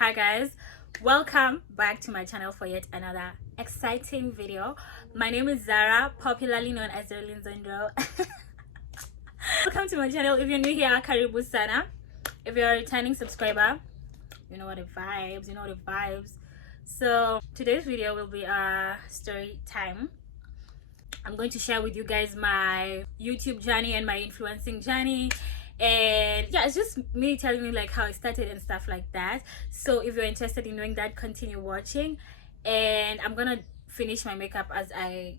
Hi guys, welcome back to my channel for yet another exciting video. My name is Zara, popularly known as Zoliswazahramciteka. Welcome to my channel. If you're new here, karibu sana. If you're a returning subscriber, you know what the vibes. So today's video will be a story time. I'm going to share with you guys my YouTube journey and my influencing journey, and yeah, it's just me telling you like how I started and stuff like that. So if you're interested in knowing that, continue watching, and I'm gonna finish my makeup as I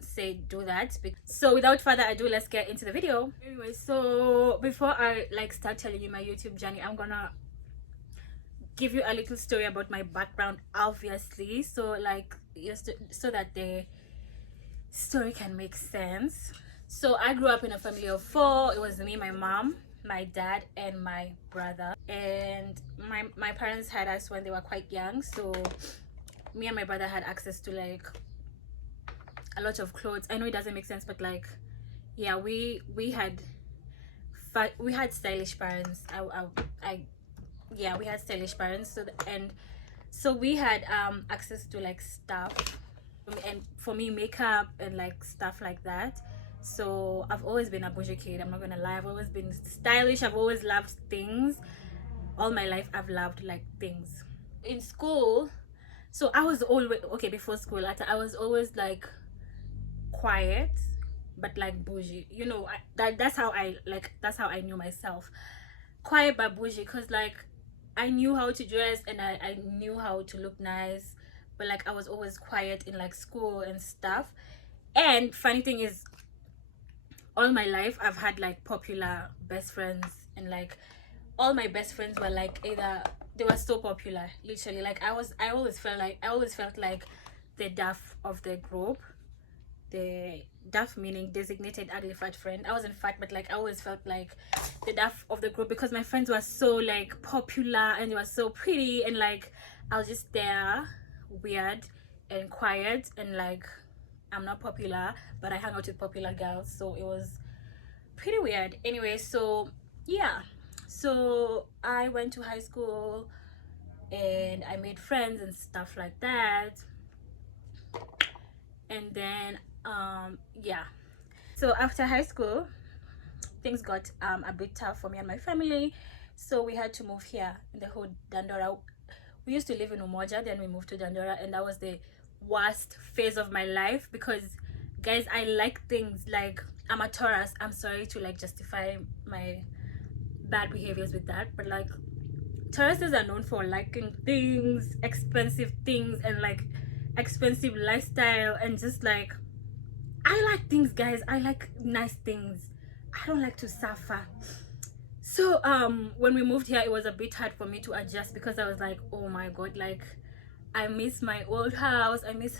say do that. So without further ado, let's get into the video. Anyway, so before I start telling you my YouTube journey, I'm gonna give you a little story about my background, obviously, so so that the story can make sense. So I grew up in a family of 4. It was me, my mom, my dad, and my brother. And my parents had us when they were quite young, so me and my brother had access to a lot of clothes. I know it doesn't make sense, but yeah, we had stylish parents. Yeah, we had stylish parents. So we had access to stuff, and for me, makeup and stuff like that. So I've always been a bougie kid, I'm not gonna lie. I've always been stylish. I've always loved things. All my life I've loved things. In school, so I was always okay. Before school, I was always quiet but bougie, you know. That's how I knew myself, quiet but bougie, because I knew how to dress and I knew how to look nice, but I was always quiet in school and stuff. And funny thing is, all my life I've had popular best friends, and all my best friends were either they were so popular, literally. I always felt like the duff of the group. The duff meaning designated ugly fat friend. I wasn't fat, but I always felt like the duff of the group, because my friends were so popular and they were so pretty, and I was just there, weird and quiet, and I'm not popular, but I hang out with popular girls, so it was pretty weird. Anyway, so yeah, so I went to high school and I made friends and stuff like that. And then yeah, so after high school, things got a bit tough for me and my family, so we had to move here in the whole Dandora. We used to live in Umoja, then we moved to Dandora, and that was the worst phase of my life, because guys, I like things I'm a Taurus. I'm sorry to justify my bad behaviors with that, but Tauruses are known for liking things, expensive things, and expensive lifestyle, and just I like things, guys. I like nice things. I don't like to suffer. So when we moved here, it was a bit hard for me to adjust, because I was oh my god, I miss my old house. I miss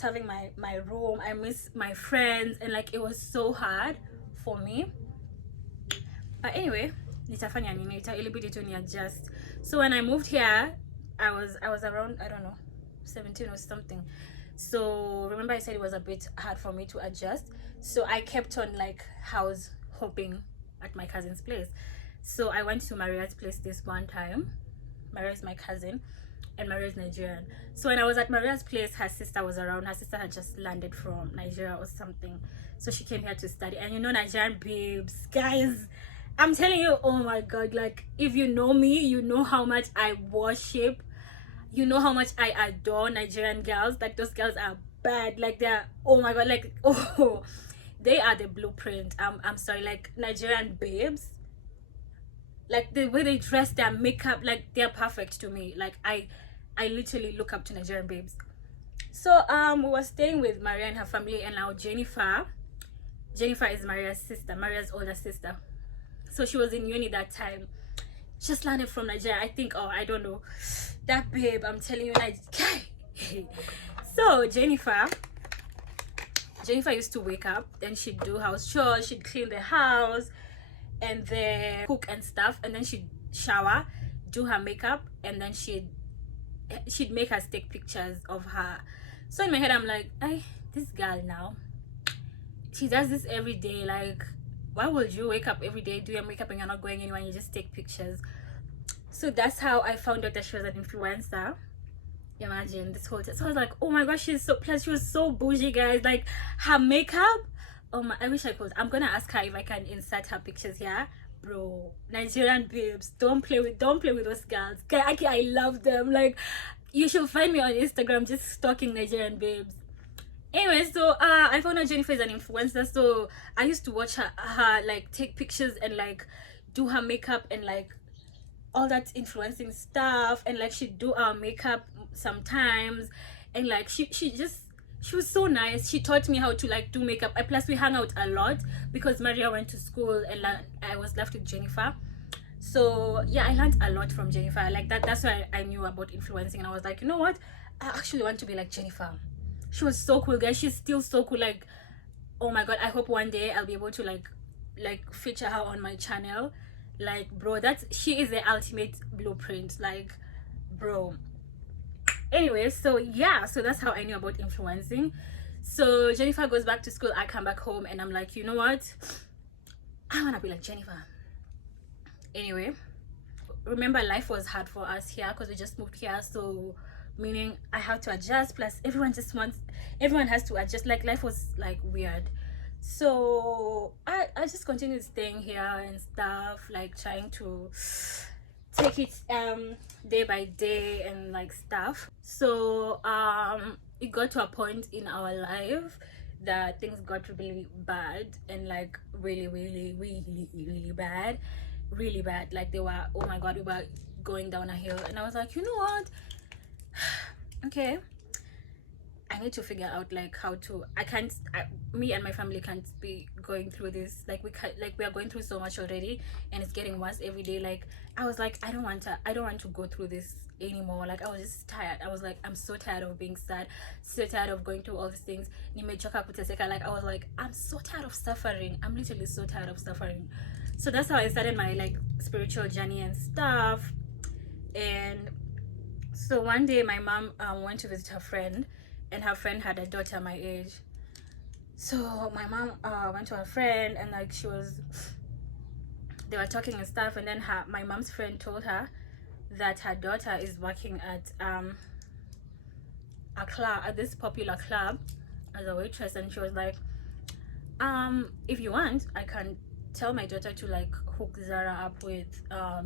having my room. I miss my friends, and it was so hard for me. But anyway, nitafanya nini, ilibidi tu ni adjust. So when I moved here, I was around, I don't know, 17 or something. So remember I said it was a bit hard for me to adjust, so I kept on house hopping at my cousin's place. So I went to Maria's place this one time. Maria is my cousin, and Maria is Nigerian. So when I was at Maria's place, her sister was around. Her sister had just landed from Nigeria or something, so she came here to study. And you know, Nigerian babes, guys, I'm telling you, oh my god, if you know me, you know how much I worship, you know how much I adore Nigerian girls. Those girls are bad. They're, oh my god, oh, they are the blueprint. I'm sorry, Nigerian babes, the way they dress, their makeup, they're perfect to me. I literally look up to Nigerian babes. So we were staying with Maria and her family, and now Jennifer is Maria's sister, Maria's older sister. So she was in uni that time, just landed from Nigeria, I think. Oh, I don't know, that babe, I'm telling you, so Jennifer used to wake up, then she'd do house chores, she'd clean the house, and then cook and stuff, and then she'd shower, do her makeup, and then she'd make us take pictures of her. So in my head, I'm this girl now, she does this every day. Why would you wake up every day, do your makeup, and you're not going anywhere, and you just take pictures? So that's how I found out that she was an influencer. Imagine this whole time. So I was like, oh my gosh, she's so, plus she was so bougie, guys. Like her makeup, oh my, I wish I could. I'm gonna ask her if I can insert her pictures here. Bro, Nigerian babes, don't play with those girls. I love them. Like, you should find me on Instagram just stalking Nigerian babes. Anyway, so I found out Jennifer is an influencer, so I used to watch her like take pictures and like do her makeup and like all that influencing stuff, and like she'd do our makeup sometimes, and like she was so nice. She taught me how to like do makeup. Plus we hung out a lot because Maria went to school and like, I was left with Jennifer. So yeah, I learned a lot from Jennifer. Like that's why I knew about influencing, and I was like, you know what, I actually want to be like Jennifer. She was so cool, guys. She's still so cool. Like, oh my god, I hope one day I'll be able to like feature her on my channel. Like, bro, she is the ultimate blueprint. Like, bro. Anyway, so yeah, so that's how I knew about influencing. So Jennifer goes back to school, I come back home, and I'm like, you know what, I want to be like Jennifer. Anyway, remember, life was hard for us here because we just moved here, so meaning I have to adjust, plus everyone has to adjust. Like, life was like weird. So I just continued staying here and stuff, like trying to take it day by day and like stuff. So it got to a point in our life that things got really bad, and like really bad, really bad. Like, they were, oh my god, we were going down a hill, and I was like, you know what, okay, I need to figure out like how to, me and my family can't be going through this. Like, we are going through so much already, and it's getting worse every day. Like, I was like, I don't want to go through this anymore. Like, I was just tired. I was like, I'm so tired of being sad, so tired of going through all these things. Like, I was like, I'm so tired of suffering. I'm literally so tired of suffering. So that's how I started my like spiritual journey and stuff. And so one day my mom went to visit her friend, and her friend had a daughter my age. So my mom went to her friend, and like they were talking and stuff, and then my mom's friend told her that her daughter is working at a club, at this popular club, as a waitress. And she was like, if you want, I can tell my daughter to like hook Zara up with a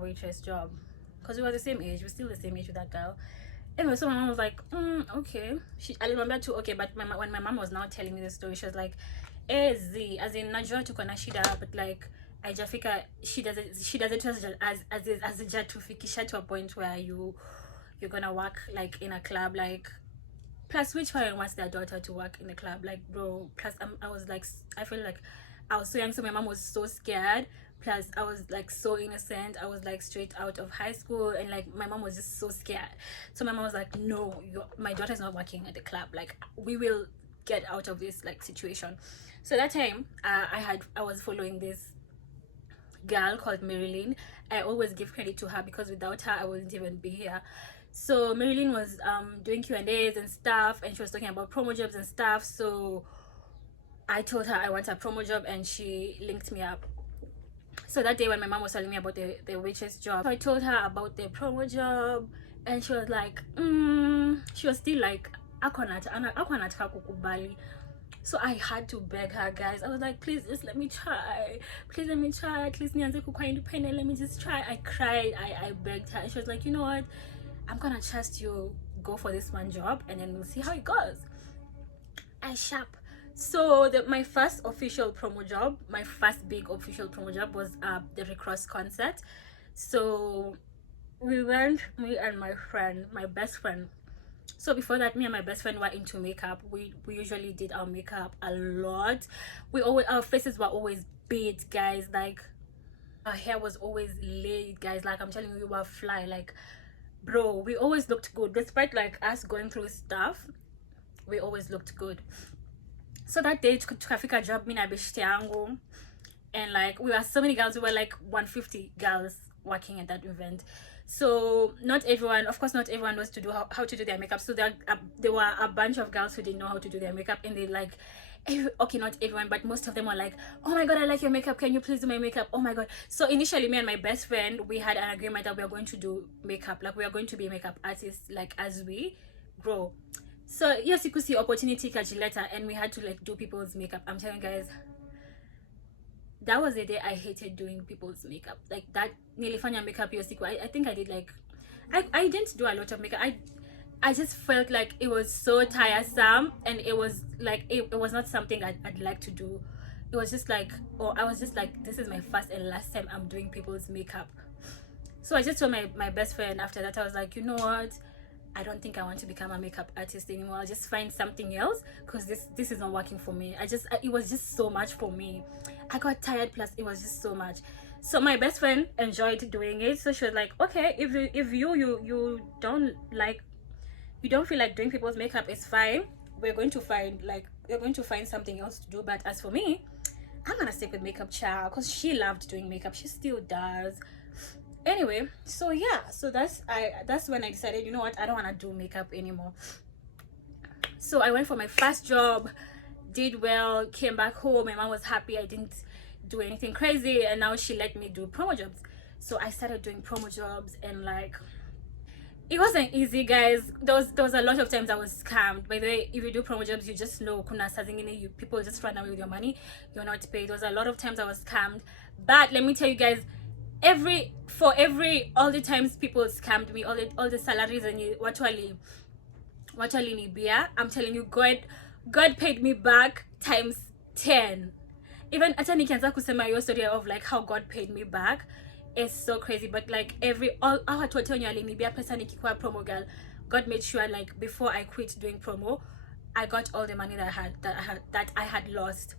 waitress job, because we were the same age. We're still the same age with that girl. Anyway, so my mom was like, okay. I remember too, okay, but when my mom was now telling me the story, she was like, as in najua tuko na shida, but like haijafika, she does it as a jatufikisha to a point where you're gonna work like in a club. Like, plus which parent wants their daughter to work in a club? Like, bro, plus I was like, I feel like I was so young, so my mom was so scared. Plus I was like so innocent. I was like straight out of high school, and like my mom was just so scared. So my mom was like, no, my daughter's not working at the club. Like, we will get out of this like situation. So that time I was following this girl called Marilyn. I always give credit to her because without her I wouldn't even be here. So Marilyn was doing Q&As and stuff, and she was talking about promo jobs and stuff. So I told her I want a promo job, and she linked me up. So that day when my mom was telling me about the waitress job, I told her about the promo job, and she was like, she was still like, kukubali. So I had to beg her, guys. I was like, please just let me try. Please let me try. Please, nianze kukua independent. Let me just try. I cried. I begged her. And she was like, you know what? I'm gonna trust you. Go for this one job, and then we'll see how it goes. I sharp. So my first official promo job, my first big official promo job was the Rick Ross concert. So we went, me and my friend, my best friend. So before that, me and my best friend were into makeup. We usually did our makeup a lot. Our faces were always beat, guys. Like, our hair was always laid, guys. Like, I'm telling you, we were fly. Like, bro, we always looked good. Despite like us going through stuff, we always looked good. So that day, tukafika job, me na beshte yangu, and like we were so many girls. We were like 150 girls working at that event. So not everyone, of course, not everyone knows to do how to do their makeup. So there were a bunch of girls who didn't know how to do their makeup, and they like okay, not everyone, but most of them were like, oh my god, I like your makeup, can you please do my makeup? Oh my god. So initially, me and my best friend, we had an agreement that we are going to do makeup, like we are going to be makeup artists, like as we grow. So yes, you could see opportunity kajileta, and we had to like do people's makeup. I'm telling you guys, that was the day I hated doing people's makeup. Like that nilifanya makeup yosiku. I think I did like I didn't do a lot of makeup. I just felt like it was so tiresome, and it was like it was not something I'd like to do. It was just like, oh, I was just like, this is my first and last time I'm doing people's makeup. So I just told my best friend after that, I was like, you know what, I don't think I want to become a makeup artist anymore. I'll just find something else, because this is not working for me. It was just so much for me. I got tired, plus it was just so much. So my best friend enjoyed doing it, so she was like, okay, if you don't like, you don't feel like doing people's makeup, it's fine. We're going to find something else to do. But as for me, I'm gonna stick with makeup, child, because she loved doing makeup. She still does. Anyway, so yeah, so that's when I decided, you know what, I don't want to do makeup anymore. So I went for my first job, did well, came back home. My mom was happy I didn't do anything crazy, and now she let me do promo jobs. So I started doing promo jobs, and like, it wasn't easy, guys. There was a lot of times I was scammed. By the way, if you do promo jobs, you just know kuna saa zingine you people just run away with your money, you're not paid. There was a lot of times I was scammed, but let me tell you guys, all the times people scammed me, all the salaries and what beer, I'm telling you, God paid me back times 10. Even hata nikianza kusema your story of like how God paid me back, it's so crazy. But like all our watu wote wenye walinibia pesa nikikuwa promo girl, God made sure like before I quit doing promo, I got all the money that I had lost.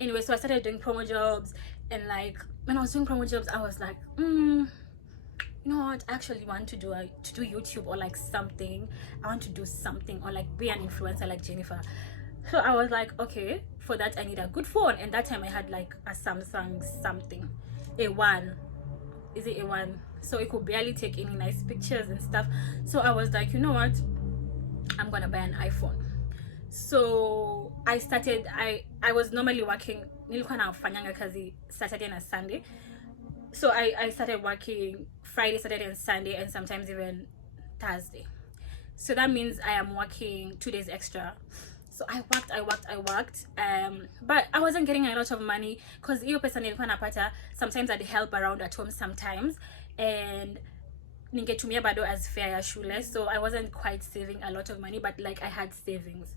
Anyway, so I started doing promo jobs, and like when I was doing promo jobs, I was like, you know what, I actually want to do YouTube or like something. I want to do something, or like be an influencer like Jennifer. So I was like, okay, for that I need a good phone. And that time I had like a Samsung something, A1. Is it A1? So it could barely take any nice pictures and stuff. So I was like, you know what, I'm gonna buy an iPhone. So I started, I was normally working, nilikuwa nafanyanga kazi Saturday and Sunday. So I started working Friday, Saturday and Sunday, and sometimes even Thursday. So that means I am working 2 days extra. So I worked, but I wasn't getting a lot of money, because hiyo pesa nilikuwa napata, sometimes I'd help around at home sometimes, and ningetumia bado as fare ya shule. So I wasn't quite saving a lot of money, but like I had savings.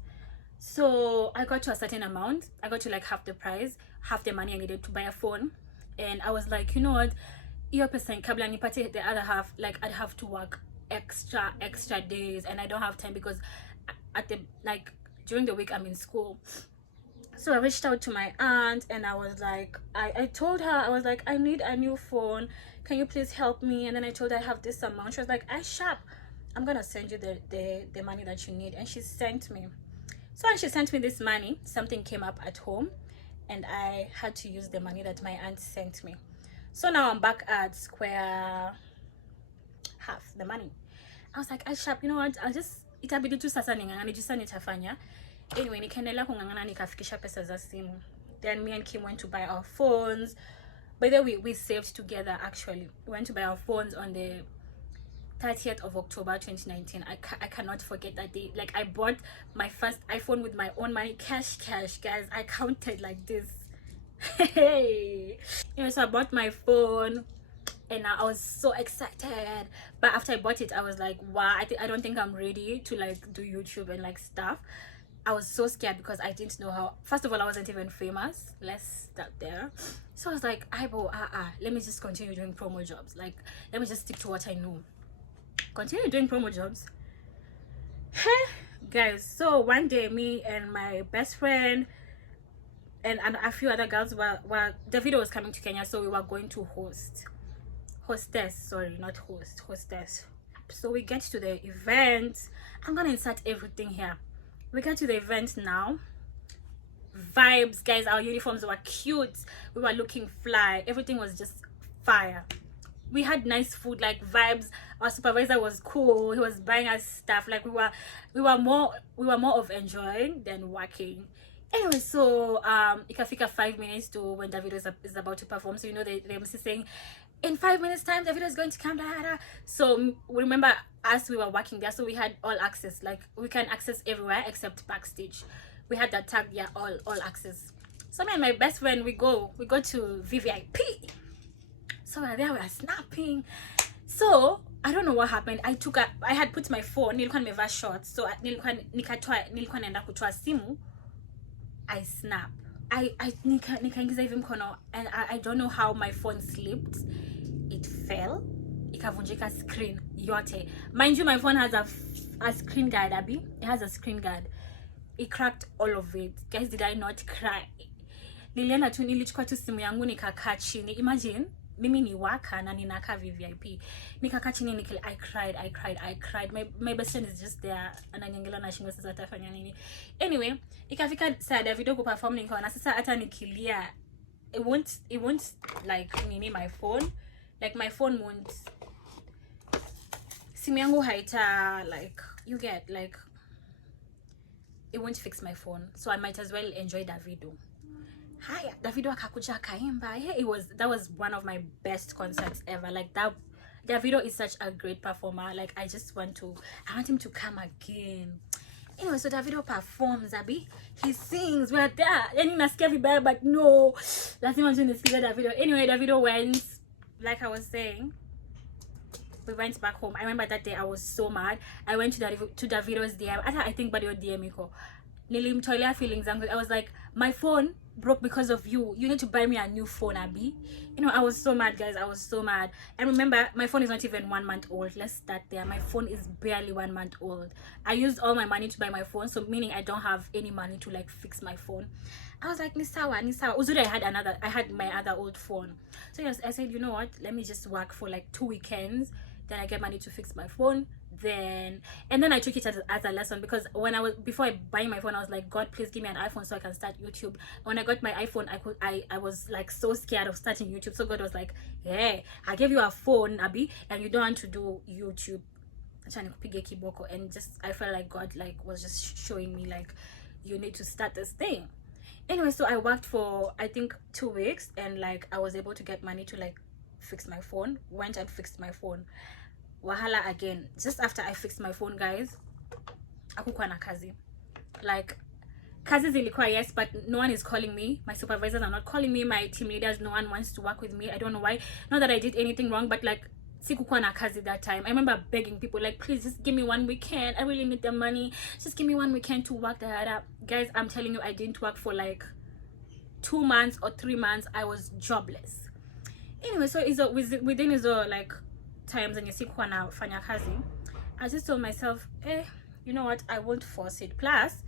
So I got to a certain amount, I got to like half the price, half the money I needed to buy a phone. And I was like, you know what, hiyo pesa kabla nipate the other half, like I'd have to work extra days, and I don't have time, because at the like during the week I'm in school. So I reached out to my aunt, and I was like, I told her, I was like, I need a new phone, can you please help me? And then I told her I have this amount. She was like, sharp, I'm gonna send you the money that you need. And she sent me. So when she sent me this money, something came up at home, and I had to use the money that my aunt sent me. So now I'm back at square half the money. I was like, sharp, you know what, I'll just, itabidi tu sasa ningangana jusa nitafanya. Anyway, nikaendelea kungangana, nikafikisha pesa za simu. Then me and Kim went to buy our phones. By the way, we saved together actually. We went to buy our phones on the 30th of October 2019. I cannot forget that day. Like, I bought my first iPhone with my own money, cash, guys. I counted like this. Hey, so I bought my phone, and I was so excited. But after I bought it, I was like, wow, I don't think I'm ready to like do YouTube and like stuff. I was so scared, because I didn't know how. First of all, I wasn't even famous. Let's start there. So I was like, let me just continue doing promo jobs. Like, let me just stick to what I know. Continue doing promo jobs. Hey guys, so one day me and my best friend and a few other girls were Davido was coming to Kenya, so we were going to hostess. So we get to the event. I'm gonna insert everything here. We get to the event now. Vibes, guys. Our uniforms were cute, we were looking fly, everything was just fire. We had nice food, like vibes. Our supervisor was cool, he was buying us stuff. Like we were more of enjoying than working. Anyway, so ikafika 5 minutes to when Davido is about to perform. So you know they must be saying, in 5 minutes time Davido is going to come. So remember, us, we were working there, so we had all access. Like, we can access everywhere except backstage. We had that tag, yeah, all access. So me and my best friend, we go to VVIP. So we're there, we are snapping. So I don't know what happened. I had put my phone, nilikuwa nimevaa shorts, so nilikuwa naenda kutoa simu. I snap. Nikaingiza hivi mkono, and I don't know how my phone slipped. It fell. Ikavunjika screen yote. Mind you, my phone has a screen guard, Abby. It has a screen guard. It cracked all of it. Guys, did I not cry? Nilienda tu, nilichukua tu simu yangu nikakaa chini. Imagine mimi ni waka na ninakaa VVIP. Nikakaa chini I cried. My best friend is just there ananiangalia na shingo, sasa atafanya nini. Anyway, ikafika saa Davido ku perform, nikaona sasa hata nikilia it won't like nini my phone. Like my phone won't, simu yangu haita, like, you get, like, it won't fix my phone. So I might as well enjoy Davido. Haya, Davido akakuja akaimba. Yeah, that was one of my best concerts ever. Like, that Davido is such a great performer. Like, I want him to come again. Anyway, so Davido performs, Abby. He sings, we're there. Yani nasikia vibaya, but no, lazima tu nisikize Davido. Anyway, Davido went, like I was saying, we went back home. I remember that day I was so mad. I went to Davido's DM. I think but your DM iko. Nilimtolea feelings. I was like, my phone broke because of you. You need to buy me a new phone, Abby. You know, I was so mad, guys. I was so mad. And remember, my phone is not even 1 month old. Let's start there. My phone is barely 1 month old. I used all my money to buy my phone, so meaning I don't have any money to like fix my phone. I was like, Nisawa. Uzuri, I had my other old phone. So yes, I said, you know what? Let me just work for like 2 weekends. Then I get money to fix my phone. And then I took it as a lesson, because before I buy my phone, I was like, God, please give me an iPhone so I can start YouTube. When I got my iPhone, I was like so scared of starting YouTube. So God was like, hey, I gave you a phone, Abby, and you don't want to do YouTube. And just, I felt like God like was just showing me like, you need to start this thing. Anyway, so I worked for I think 2 weeks, and like I was able to get money to like fix my phone. Went and fixed my phone. Wahala again. Just after I fixed my phone, guys, hakukuwa na kazi. Like, kazi zilikuwa, yes, but no one is calling me. My supervisors are not calling me. My team leaders, no one wants to work with me. I don't know why. Not that I did anything wrong, but like, sikukuwa na kazi that time. I remember begging people, like, please just give me 1 weekend. I really need the money. Just give me 1 weekend to work that. Guys, I'm telling you, I didn't work for like 2 months or 3 months. I was jobless. Anyway, so within like times and sikuwa nafanya kazi, I just told myself, you know what, I won't force it. Plus,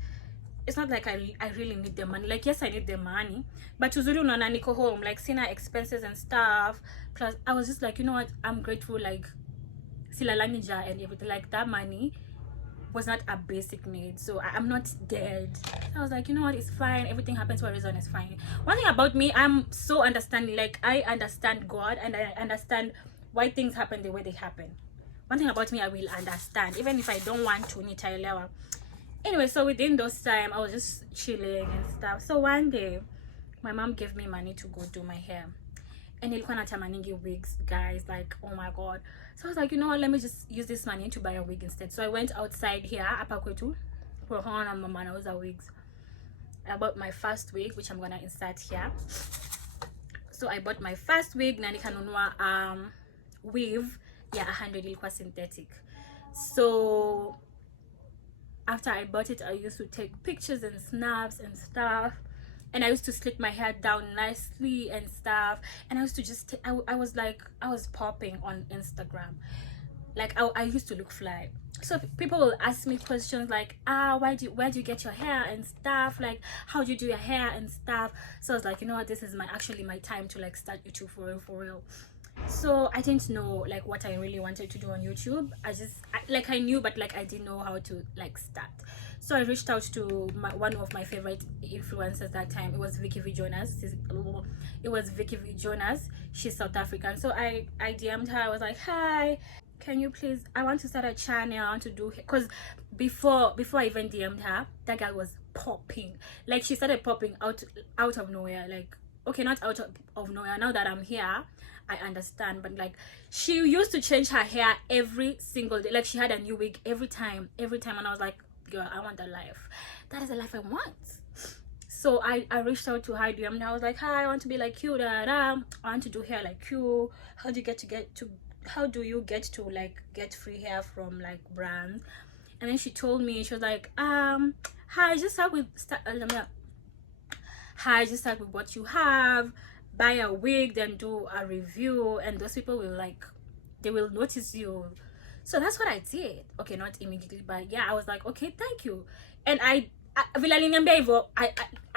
it's not like I really need the money. Like, yes, I need the money, but uzuri unaona niko home, like sina expenses and stuff. Plus, I was just like, you know what, I'm grateful, like silalani njaa and everything. Like, that money was not a basic need, so I'm not dead. I was like, you know what, it's fine, everything happens for a reason, it's fine. One thing about me, I'm so understanding. Like, I understand God, and I understand why things happen the way they happen. One thing about me, I will understand, even if I don't want to, nitaelewa. Anyway, so within those time, I was just chilling and stuff. So one day, my mom gave me money to go do my hair, and nilikuwa natamaningi wigs, guys, like, oh my god. So I was like, you know what, let me just use this money to buy a wig instead. So I went outside here, hapa kwetu, kwa mama nauza wigs. I bought my first wig, which I'm gonna insert here. So I bought my first wig, na nikanunua weave, yeah, 100 ilikuwa synthetic. So after I bought it, I used to take pictures and snaps and stuff, and I used to slick my hair down nicely and stuff, and I used to just I was like, I was popping on Instagram. Like, I used to look fly. So people will ask me questions like, where do you get your hair and stuff, like how do you do your hair and stuff. So I was like, you know what, this is actually my time to like start YouTube for real. So I didn't know like what I really wanted to do on YouTube. I knew, but like I didn't know how to like start. So I reached out to one of my favorite influencers that time. It was Vicky V Jonas. She's South African. So I DM'd her. I was like, hi, can you please, I want to start a channel, I want to do, because before I even DM'd her, that girl was popping. Like, she started popping out of nowhere. Like, okay, not out of nowhere, now that I'm here I understand, but like, she used to change her hair every single day. Like, she had a new wig every time, and I was like, girl, I want that life. That is the life I want. So I reached out to her, and I was like, hi, I want to be like you, I want to do hair like you. How do you get to like get free hair from like brands? And then she told me, she was like, hi, just start with what you have, buy a wig, then do a review, and those people will like, they will notice you. So that's what I did. Okay, not immediately, but yeah, I was like, okay, thank you. And I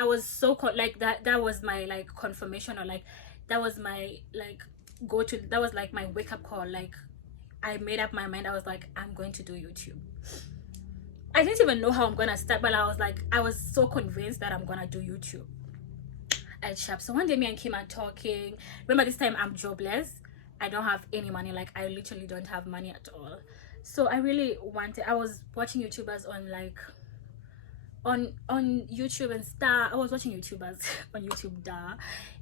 was so like that was my like confirmation, or like that was my like go-to, that was like my wake-up call. Like, I made up my mind. I was like, I'm going to do YouTube. I didn't even know how I'm gonna start, but I was like, I was so convinced that I'm gonna do YouTube at Sharp. So one day me and Kim are talking. Remember, this time I'm jobless, I don't have any money. Like, I literally don't have money at all. So I really wanted, I was watching YouTubers on like on YouTube and stuff. I was watching YouTubers on YouTube,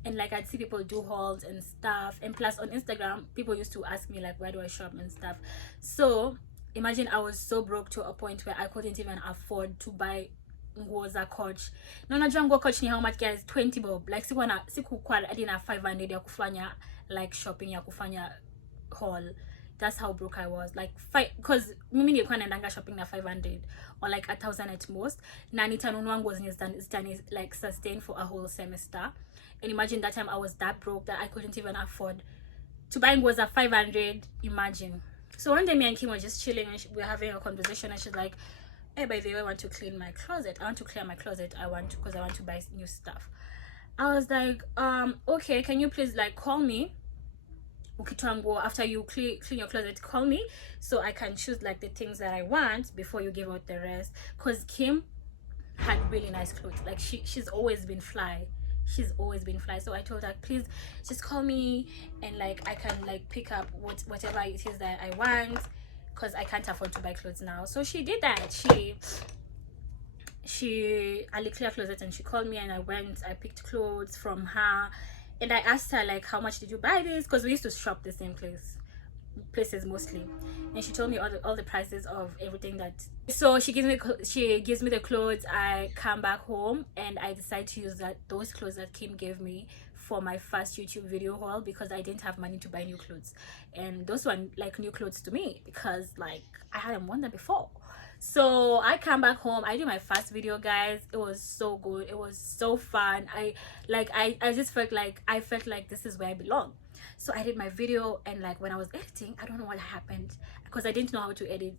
and like, I'd see people do hauls and stuff, and plus on Instagram people used to ask me like, where do I shop and stuff. So imagine, I was so broke to a point where I couldn't even afford to buy nguo za Coach. Na unajua nguo Coach ni how much, guys? 20 bob. Like, sikuwa adina 500 ya kufanya like shopping, ya kufanya haul. That's how broke I was. Like, because mimi nilikuwa naendanga shopping na 500 or like 1,000 at most, na nitanunua nguo zenye zitani like sustain for a whole semester. And imagine that time I was that broke that I couldn't even afford to buy nguo za 500. Imagine. So one day me and Kim were just chilling, and we were having a conversation, and she's like, hey, by the way, I want to clean my closet. I want to clear my closet. Because I want to buy new stuff. I was like, okay, can you please like call me after you clean your closet, call me so I can choose like the things that I want before you give out the rest. Because Kim had really nice clothes. Like, she's always been fly. So I told her, please just call me, and like, I can like pick up whatever it is that I want, because I can't afford to buy clothes now. So she did that. I cleared her closet, and she called me, and I picked clothes from her, and I asked her like, how much did you buy this? Because we used to shop the same places mostly, and she told me all the prices of everything. That so she gives me the clothes. I come back home, and I decide to use those clothes that Kim gave me for my first YouTube video haul, because I didn't have money to buy new clothes, and those were like new clothes to me, because like I hadn't worn them before. So I come back home, I do my first video, guys. It was so good, it was so fun. I just felt like this is where I belong. So I did my video, and like, when I was editing, I don't know what happened, because I didn't know how to edit.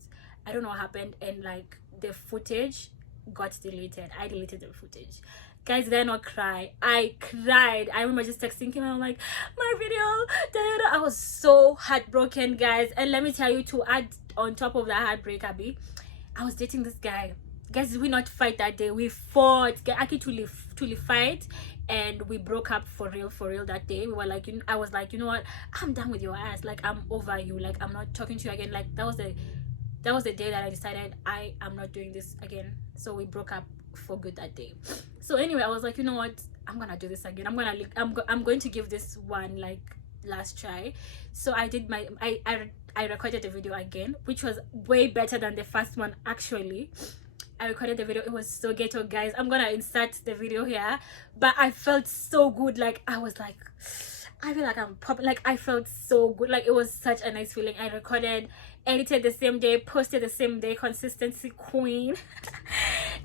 I don't know what happened, and like, the footage got deleted. I deleted the footage. Guys, did I not cry? I cried. I remember just texting him, and I'm like, my video, I was so heartbroken, guys. And let me tell you, to add on top of that heartbreak, I was dating this guy. Guys, did we not fight that day? We fought. Actually, to fight, and we broke up for real that day. We were like, I was like, you know what? I'm done with your ass. Like, I'm over you. Like, I'm not talking to you again. Like, that was the day that I decided I am not doing this again. So we broke up for good that day. So anyway, I was like, you know what? I'm gonna do this again. I'm going to give this one like last try. So I did I recorded the video again, which was way better than the first one. Actually, I recorded the video. It was so ghetto, guys. I'm gonna insert the video here, but I felt so good. Like, I was like, I feel like I'm popping. Like, I felt so good. Like, it was such a nice feeling. I recorded, edited the same day, posted the same day. Consistency queen.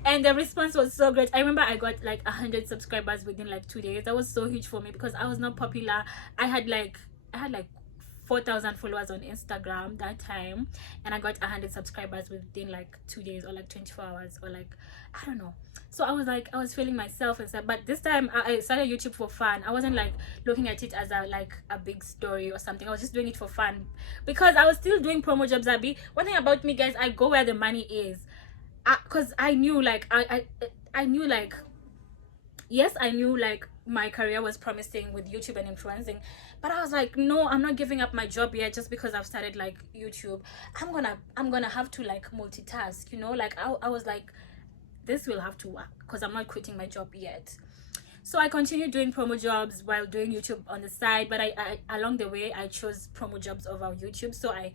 And the response was so great. I remember I got like 100 subscribers within like 2 days. That was so huge for me, because I was not popular. I had like 4,000 followers on Instagram that time, and I got 100 subscribers within like 2 days, or like 24 hours, or like, I don't know. So I was like, I was feeling myself and stuff. But this time I started YouTube for fun. I wasn't like looking at it as a big story or something. I was just doing it for fun, because I was still doing promo jobs. One thing about me, guys, I go where the money is, because I knew like I knew like, yes, I knew like my career was promising with YouTube and influencing. But I was like, no, I'm not giving up my job yet just because I've started like YouTube. I'm gonna have to like multitask, you know. Like I was like, this will have to work because I'm not quitting my job yet. So I continued doing promo jobs while doing YouTube on the side, but I along the way I chose promo jobs over YouTube. So I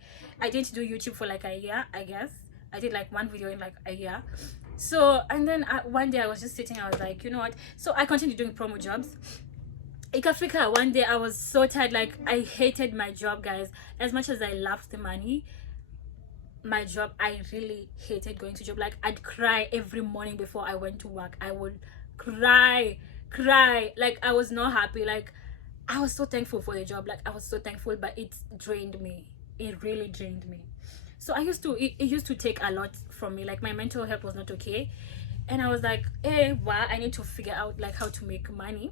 didn't do YouTube for like a year, I guess. I did like one video in like a year. So, and then one day I was just sitting, I was like, you know what? So I continued doing promo jobs. Ikafika, one day I was so tired, like I hated my job, guys. As much as I loved the money, my job, I really hated going to job. Like I'd cry every morning before I went to work. I would cry, like I was not happy. Like I was so thankful for the job, like I was so thankful, but it drained me. It really drained me. So it used to take a lot from me. Like my mental health was not okay, and I was like, hey, well, I need to figure out like how to make money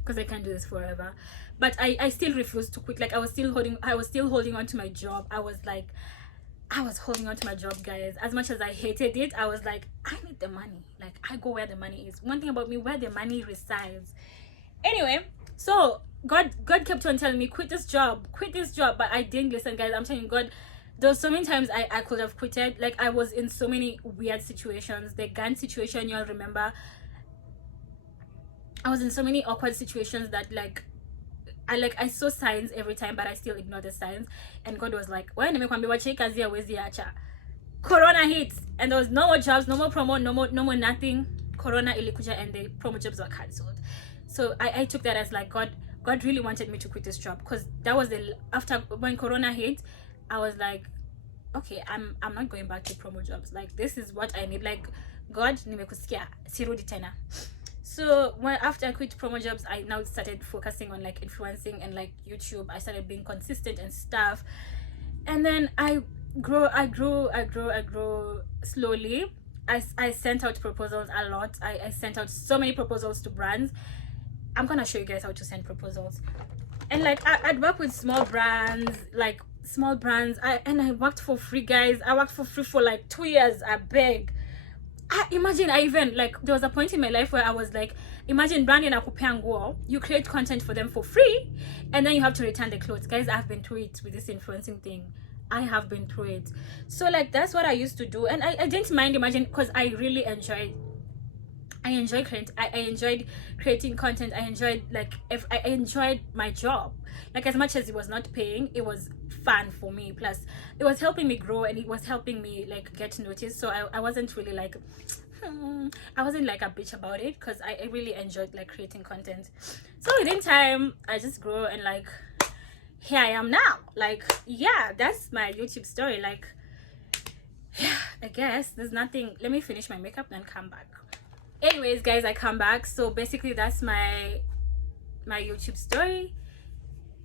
because I can't do this forever. But I still refused to quit. Like I was still holding on to my job. I was holding on to my job, guys. As much as I hated it, I was like, I need the money. Like I go where the money is. One thing about me, where the money resides. Anyway, so God kept on telling me, quit this job, but I didn't listen, guys. I'm telling you, God, there was so many times I could have quitted. Like I was in so many weird situations. The gun situation, y'all remember? I was in so many awkward situations that like I saw signs every time, but I still ignored the signs. And God was like, "Why Corona hits, and there was no more jobs, no more promo, no more nothing. Corona ilikuja, and the promo jobs were cancelled." So I took that as like God really wanted me to quit this job, because that was after when Corona hit. I was like, okay, I'm not going back to promo jobs. Like this is what I need. Like God, nimekusikia, sirudi tena. So after I quit promo jobs, I now started focusing on like influencing and like YouTube. I started being consistent and stuff, and then I grew slowly. I sent out proposals a lot. I sent out so many proposals to brands. I'm gonna show you guys how to send proposals. And like I'd work with small brands, and I worked for free, guys. I worked for free for like 2 years. I beg. Imagine, I even like, there was a point in my life where I was like, imagine brand inakupea nguo, you create content for them for free, and then you have to return the clothes. Guys, I've been through it with this influencing thing. I have been through it. So like that's what I used to do, and I didn't mind, imagine, because I really enjoyed creating content. I enjoyed my job. Like as much as it was not paying, it was fun for me. Plus it was helping me grow, and it was helping me like get noticed. So I wasn't really like I wasn't like a bitch about it, because I really enjoyed like creating content. So within time I just grew, and like here I am now. Like yeah, that's my YouTube story. Like yeah, I guess there's nothing. Let me finish my makeup and come back. Anyways, guys, I come back. So basically that's my YouTube story.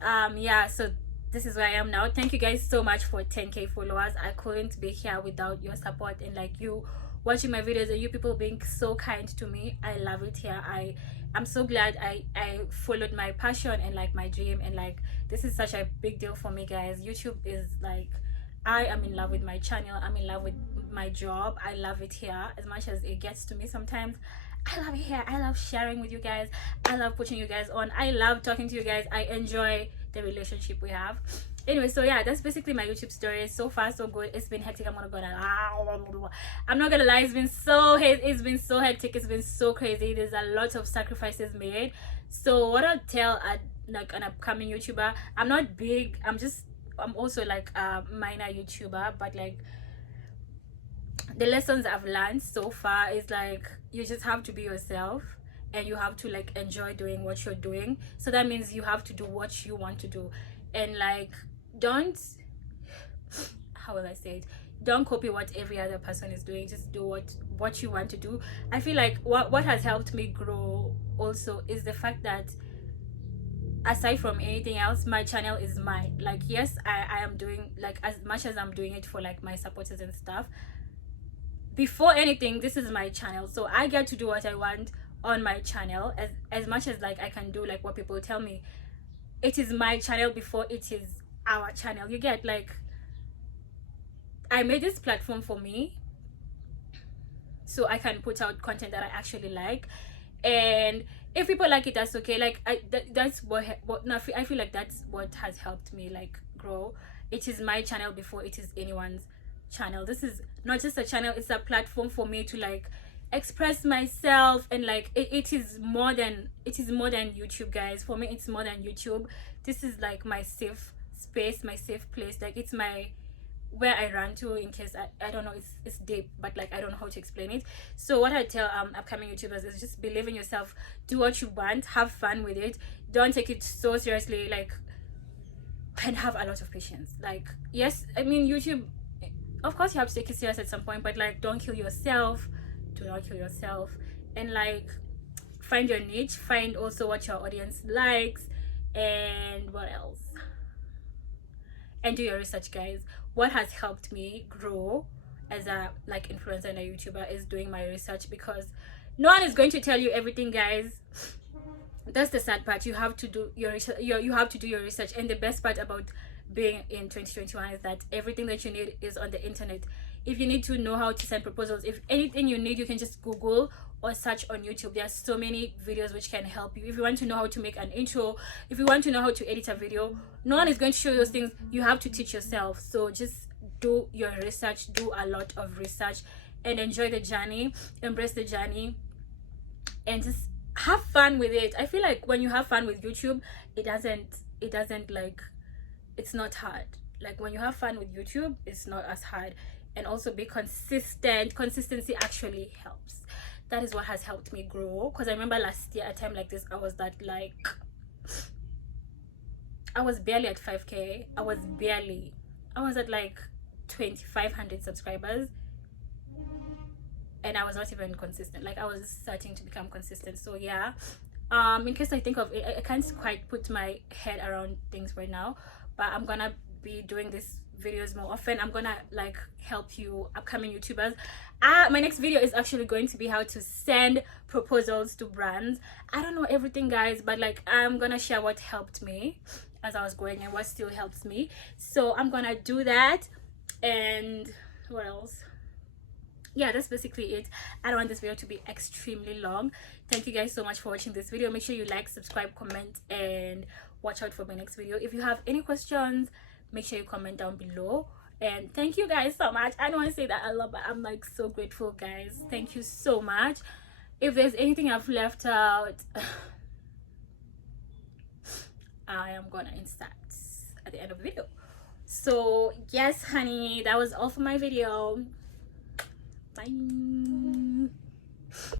Yeah, so this is where I am now. Thank you guys so much for 10k followers. I couldn't be here without your support, and like you watching my videos, and you people being so kind to me. I love it here. I'm so glad I followed my passion and like my dream, and like this is such a big deal for me, guys. YouTube is like, I am in love with my channel. I'm in love with my job. I love it here as much as it gets to me sometimes. I love it here. I love sharing with you guys. I love putting you guys on. I love talking to you guys. I enjoy the relationship we have. Anyway, so yeah, that's basically my YouTube story. So far so good. It's been hectic. I'm not gonna lie, it's been so hectic. It's been so crazy. There's a lot of sacrifices made. So what I'll tell like an upcoming YouTuber, I'm not big, I'm also like a minor YouTuber, but like the lessons I've learned so far is like, you just have to be yourself, and you have to like enjoy doing what you're doing. So that means you have to do what you want to do, and like don't, how will I say it, don't copy what every other person is doing. Just do what you want to do. I feel like what has helped me grow also is the fact that aside from anything else, my channel is mine. Like yes, I am doing, like, as much as I'm doing it for like my supporters and stuff, before anything, this is my channel, so I get to do what I want on my channel. As much as like I can do like what people tell me, it is my channel before it is our channel. You get, like, I made this platform for me so I can put out content that I actually like, And if people like it, that's okay. Like that's what no, I feel like that's what has helped me like grow. It is my channel before it is anyone's channel. This is not just a channel, it's a platform for me to like express myself, and like it is more than YouTube, guys. For me, it's more than YouTube. This is like my safe space, my safe place. Like it's my where I run to in case I don't know, it's deep, but like I don't know how to explain it. So what I tell upcoming YouTubers is just believe in yourself, do what you want, have fun with it, don't take it so seriously, like, and have a lot of patience. Like, yes, I mean, YouTube, of course you have to take it serious at some point, but like don't kill yourself, do not kill yourself. And like find your niche, find also what your audience likes, and what else, and do your research, guys. What has helped me grow as a like influencer and a YouTuber is doing my research, because no one is going to tell you everything, guys. That's the sad part. You have to do your research. You have to do your research. And the best part about being in 2021 is that everything that you need is on the internet. If you need to know how to send proposals, if anything you need, you can just Google or search on YouTube. There are so many videos which can help you. If you want to know how to make an intro, if you want to know how to edit a video, no one is going to show you those things. You have to teach yourself. So just do your research, do a lot of research, and enjoy the journey, embrace the journey, and just have fun with it. I feel like when you have fun with YouTube, it doesn't like, it's not hard. Like when you have fun with YouTube, it's not as hard. And also be consistent. Consistency actually helps. That is what has helped me grow. Because I remember last year, at a time like this, I was barely at 5K. I was at like 2,500 subscribers, and I was not even consistent. Like I was starting to become consistent. So yeah, in case I think of it, I can't quite put my head around things right now, but I'm gonna be doing these videos more often. I'm gonna like help you upcoming YouTubers. My next video is actually going to be how to send proposals to brands. I don't know everything, guys, but like I'm gonna share what helped me as I was growing and what still helps me. So I'm gonna do that. And what else? Yeah, that's basically it. I don't want this video to be extremely long. Thank you guys so much for watching this video. Make sure you like, subscribe, comment, and watch out for my next video. If you have any questions, make sure you comment down below. And thank you guys so much. I don't want to say that I love, but I'm like so grateful, guys. Thank you so much. If there's anything I've left out, I am gonna insert at the end of the video. So yes, honey, that was all for my video. Bye.